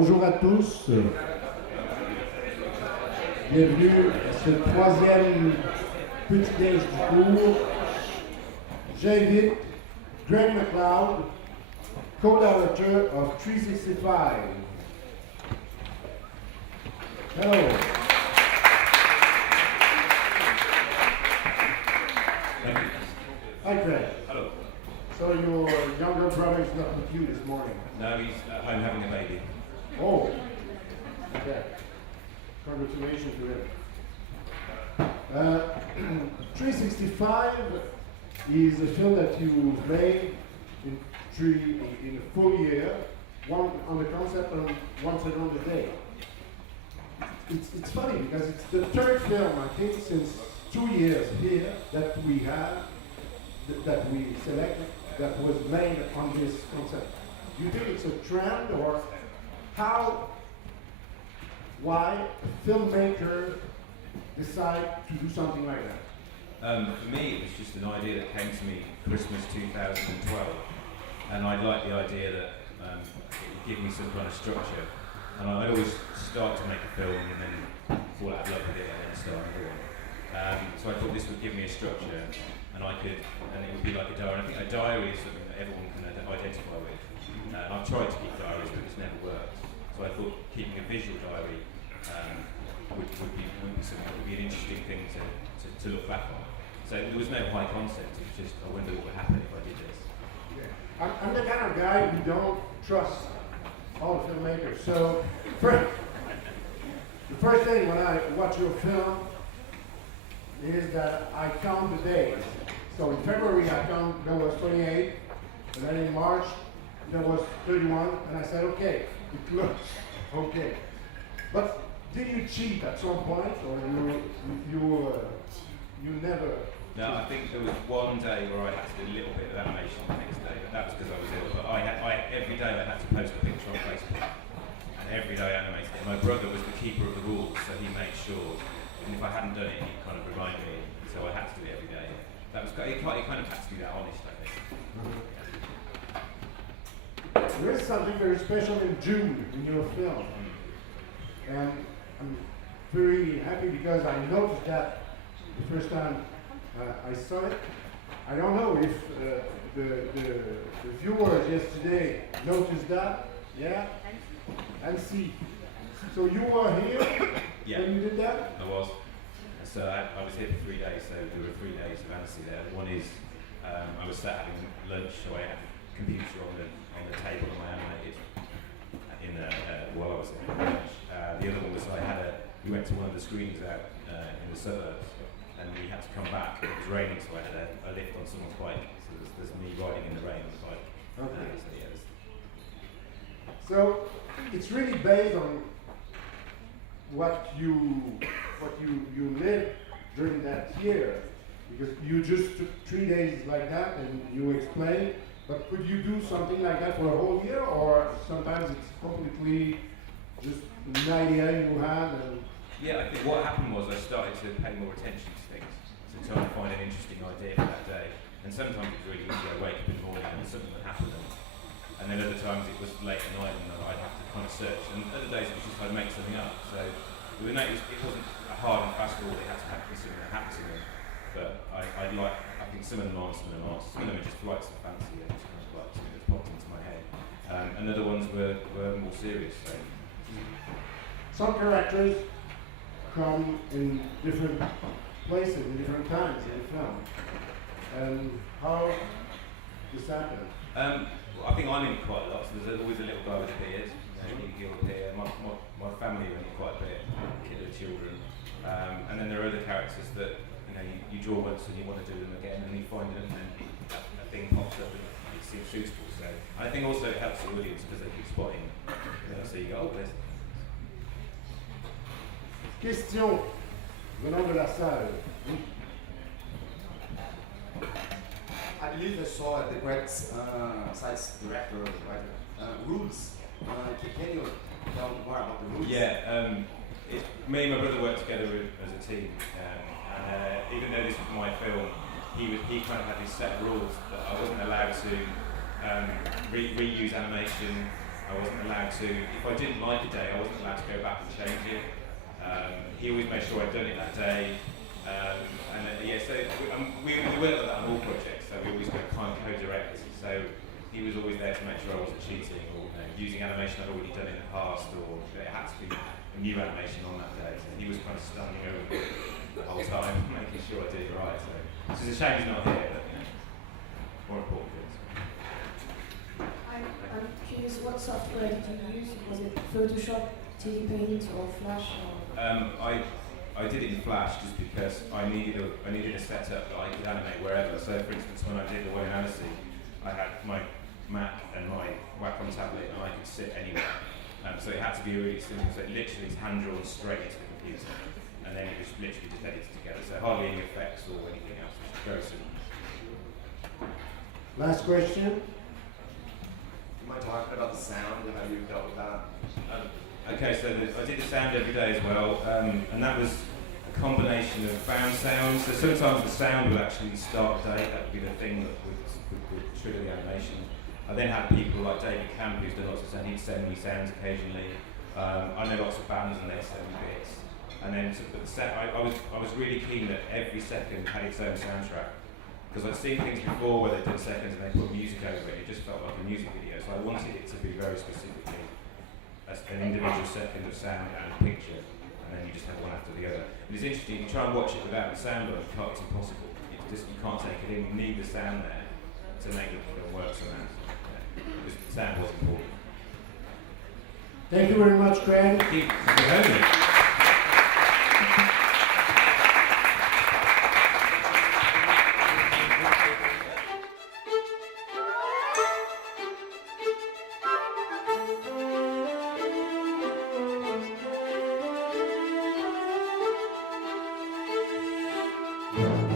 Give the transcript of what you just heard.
Bonjour à tous. Bienvenue à ce troisième P'tits Dej du cours. Jeudi, Greg McLeod, co-director of 365. Hello. Hi, Greg. Hello. So your younger brother is not with you this morning? No, he's at home having a baby. Oh, okay. Congratulations to him. 365 is a film that you made in a full year, one on the concept and once around the day. It's funny because it's the third film, I think, since 2 years here that we have, that we selected, that was made on this concept. Do you think it's a trend, or why a filmmaker decide to do something like that? For me, it was just an idea that came to me Christmas 2012, and I liked the idea that it would give me some kind of structure. And I always start to make a film and then fall out of love with it and then start another one. So I thought this would give me a structure, and it would be like a diary. And I think a diary is something that everyone can identify with. I've tried to keep diaries, but it's never worked. So I thought keeping a visual diary would be an interesting thing to look back on. So there was no high concept. It was just, I wonder what would happen if I did this. Yeah. I'm the kind of guy who don't trust all the filmmakers. So the first thing when I watch your film is that I count the days. So in February there was 28, and then in March there was 31, and I said, okay, it looks okay. But did you cheat at some point, or you never? No, I think there was one day where I had to do a little bit of animation the next day, but that was because I was ill. But every day I had to post a picture on Facebook, and every day I animated it. My brother was the keeper of the rules, so he made sure, and if I hadn't done it, he'd kind of remind me, so I had to do it every day. That was it kind of had to be that honest, I think. There is something very special in June in your film, and I'm very happy because I noticed that the first time I saw it. I don't know if the viewers yesterday noticed that. Yeah? And see. So you were here when you did that? I was. So I was here for 3 days, so there were 3 days of Annecy there. One is I was sat having lunch, so I had a computer on the table and I animated while I was at lunch. The other one was we went to one of the screenings out in the suburbs, and we had to come back. It was raining, so I had a lift on someone's bike. So there's me riding in the rain on the bike. Okay. So it's really based on what you lived during that year, because you just took 3 days like that and you explained. But could you do something like that for a whole year, or sometimes it's completely just an idea you had? Yeah, I think what happened was I started to pay more attention to things, to try and find an interesting idea for that day. And sometimes it was really easy. I wake up in the morning and something would happen, and then other times it was late at night and I'd have to kind of search. And other days it was just I'd make something up. So it wasn't a hard and fast rule. It had to happen something that happened to me. But I think some of them are, some of them aren't. Some of them are just flights of fancy and just kind of like something that's popped into my head. And other ones were more serious. So. Some characters come in different places, in different times in the film. And how this happened? I think I'm in quite a lot, so there's always a little guy with a beard. He'll appear. My family are in it quite a bit, children. And then there are other characters that you draw once and you want to do them again, and you find them, and then a thing pops up and it seems suitable. So I think also it helps the audience because they keep spotting. So you go, this. Question venant de la salle. I believe I saw the great science director rules. Can you tell more about the rules? Yeah, me and my brother worked together as a team, and even though this was my film, he kind of had these set rules that I wasn't allowed to reuse animation. I wasn't allowed to, if I didn't like a day, I wasn't allowed to go back and change it. He always made sure I'd done it that day. So we worked like that on all projects, so we always got kind of co-direct. So he was always there to make sure I wasn't cheating or using animation I'd already done in the past, or it had to be a new animation on that day. So he was kind of standing over me the whole time, making sure I did it right. So it's a shame he's not here, but more important things. I'm curious, what software did you use? Was it Photoshop, 3D Paint, or Flash? Or? I did it in Flash just because I needed a setup that I could animate wherever. So for instance, when I did the one in Annecy, I had my Mac and my Wacom tablet and I could sit anywhere. So it had to be really simple. So it literally is hand drawn straight into the computer. And then it was literally just edited together. So hardly any effects or anything else. It's very simple. Last question. You mind talking about the sound and how you dealt with that? Okay, so I did the sound every day as well, and that was a combination of found sounds. So sometimes the sound would actually start the day, that would be the thing that would trigger the animation. I then had people like David Camp, who's done lots of sound, he'd send me sounds occasionally. I know lots of bands and they'd send me bits. And then I was really keen that every second had its own soundtrack. Because I'd seen things before where they did seconds and they put music over it, it just felt like a music video. So I wanted it to be very specifically an individual second of sound and a picture, and then you just have one after the other. It is interesting, you try and watch it without the sound on, it's impossible. You can't take it in, you need the sound there to make the film work somehow. Because the sound was important. Thank you very much, Craig. Thank you for having me. Thank you.